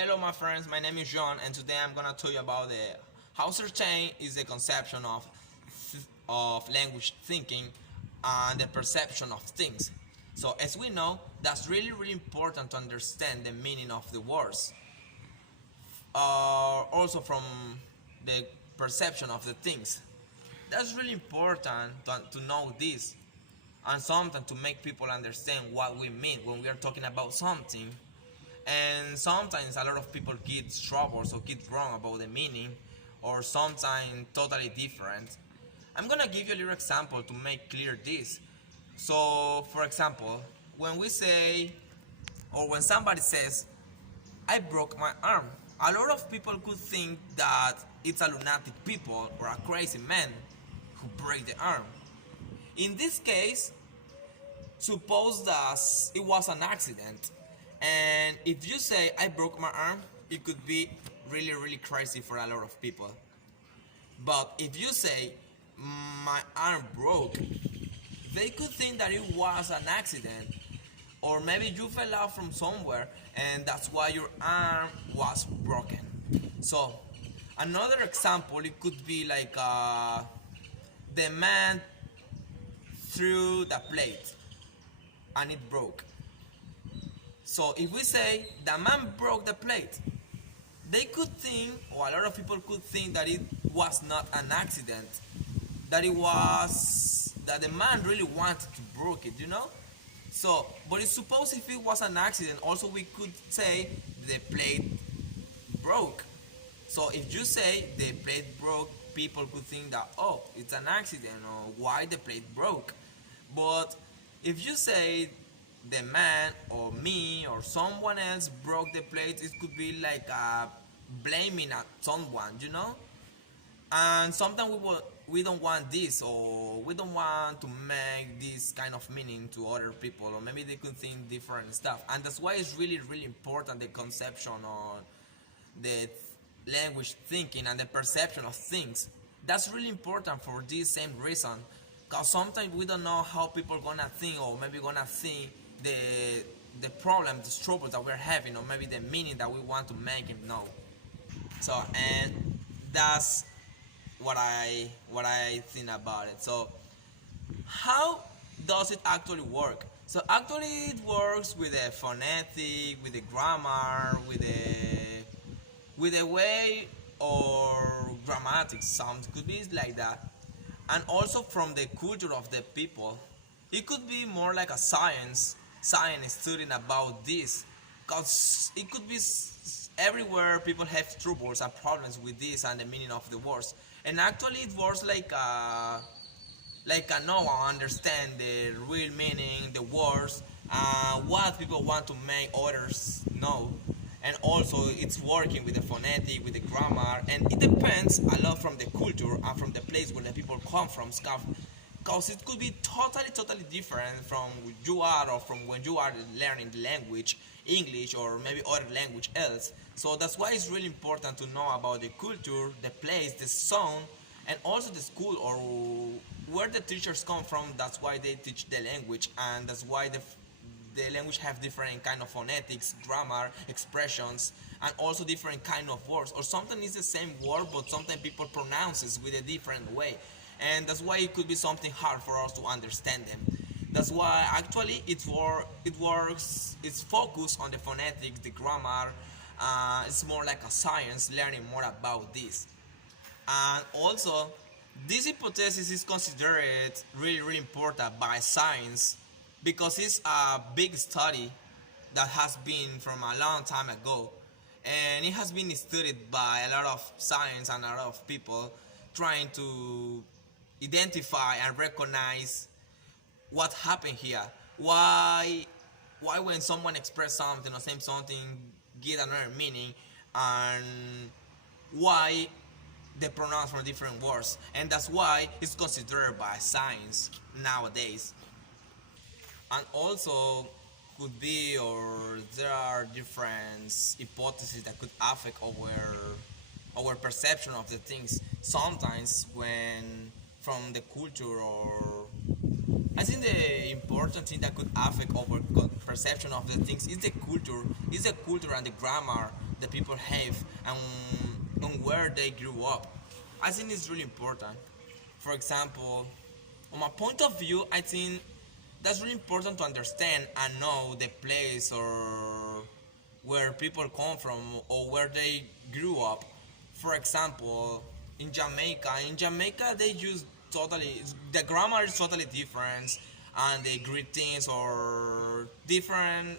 Hello my friends, my name is John and today I'm gonna tell you about how certain is the conception of language thinking and the perception of things. So as we know, that's really important to understand the meaning of the words. Also from the perception of the things. That's really important to know this and sometimes to make people understand what we mean when we are talking about something. And sometimes a lot of people get troubles or get wrong about the meaning, or sometimes totally different. I'm gonna give you a little example to make clear this. So, for example, when we say, or when somebody says, I broke my arm, a lot of people could think that it's a lunatic people or a crazy man who break the arm. In this case, suppose that it was an accident, and if you say I broke my arm, it could be really crazy for a lot of people. But if you say my arm broke, they could think that it was an accident, or maybe you fell out from somewhere and that's why your arm was broken. So another example, it could be like the man threw the plate and it broke. So if we say the man broke the plate, they could think, or a lot of people could think, that it was not an accident, that the man really wanted to break it. So, but it's supposed if it was an accident, also we could say the plate broke. So if you say the plate broke, people could think that, oh, it's an accident, or why the plate broke. But if you say the man or me or someone else broke the plate, it could be like blaming at someone. And sometimes we don't want this, or we don't want to make this kind of meaning to other people, or maybe they could think different stuff. And that's why it's really important, the conception on the language thinking and the perception of things. That's really important for this same reason, because sometimes we don't know how people gonna think, or maybe gonna think the problem, the trouble that we're having, or maybe the meaning that we want to make him know. So, and that's what I think about it. So how does it actually work? So actually it works with the phonetic, with the grammar, with the way or grammatic sounds, could be like that. And also from the culture of the people. It could be more like a science studying about this, because it could be everywhere people have troubles and problems with this and the meaning of the words. And actually it works like a no one understand the real meaning, the words, what people want to make others know. And also it's working with the phonetic, with the grammar, and it depends a lot from the culture and from the place where the people come from, because it could be totally different from you are, or from when you are learning the language English, or maybe other language else. So that's why it's really important to know about the culture, the place, the sound, and also the school or where the teachers come from. That's why they teach the language, and that's why the language have different kind of phonetics, grammar, expressions, and also different kind of words. Or sometimes it's the same word, but sometimes people pronounce it with a different way, and that's why it could be something hard for us to understand them. That's why actually it works. It's focused on the phonetics, the grammar. It's more like a science, learning more about this. And also, this hypothesis is considered really important by science, because it's a big study that has been from a long time ago, and it has been studied by a lot of science and a lot of people trying to identify and recognize what happened here. Why when someone express something or say something get another meaning, and why they pronounce from different words. And that's why it's considered by science nowadays. And also could be, or there are different hypotheses that could affect our perception of the things. Sometimes when from the culture, or I think the important thing that could affect our perception of the things is the culture and the grammar the people have and where they grew up. I think it's really important. For example, on my point of view, I think that's really important to understand and know the place or where people come from or where they grew up. For example, in Jamaica they use totally the grammar is totally different and the greetings or different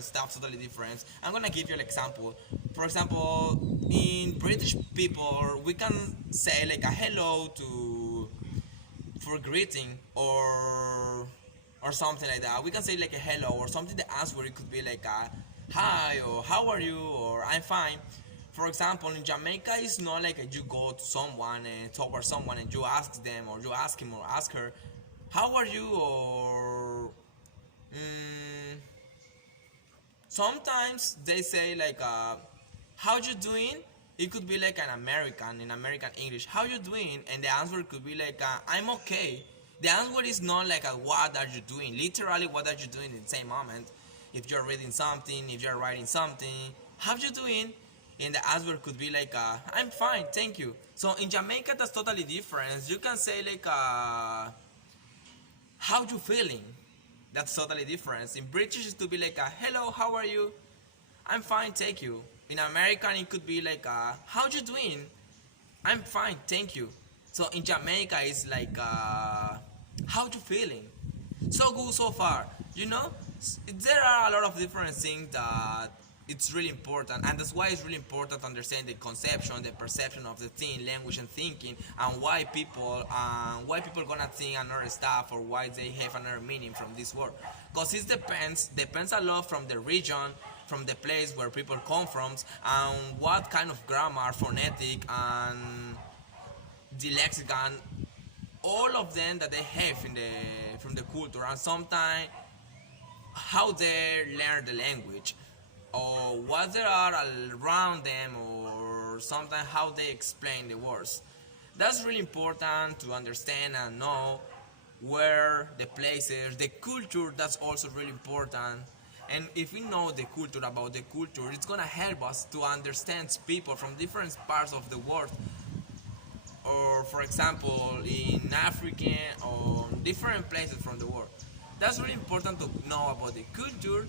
stuff totally different. I'm gonna give you an example. For example, in British people we can say like a hello to for greeting or something like that. We can say like a hello or something the answer it could be like a hi or how are you or I'm fine. For example, in Jamaica, it's not like you go to someone and talk with someone and you ask them or you ask him or ask her, how are you or sometimes they say like how you doing. It could be like an American in American English, how you doing, and the answer could be like I'm okay. The answer is not like what are you doing, literally what are you doing in the same moment. If you're reading something, if you're writing something, how you doing, and the answer could be like I'm fine, thank you. So in Jamaica that's totally different. You can say like how you feeling. That's totally different. In British it could be like hello, how are you? I'm fine, thank you. In American it could be like how you doing? I'm fine, thank you. So in Jamaica it's like how you feeling? So good so far. You know, there are a lot of different things that it's really important, and that's why it's really important to understand the conception, the perception of the thing, language and thinking, and why people gonna think another stuff or why they have another meaning from this word. Because it depends a lot from the region, from the place where people come from, and what kind of grammar, phonetic, and the lexicon, all of them that they have in the from the culture, and sometimes how they learn the language or what there are around them or sometimes how they explain the words. That's really important to understand and know where the places, the culture, that's also really important. And if we know the culture about the culture, it's gonna help us to understand people from different parts of the world, or for example in Africa or different places from the world. That's really important to know about the culture,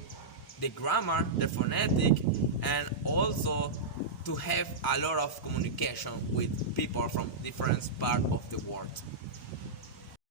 the grammar, the phonetic, and also to have a lot of communication with people from different parts of the world.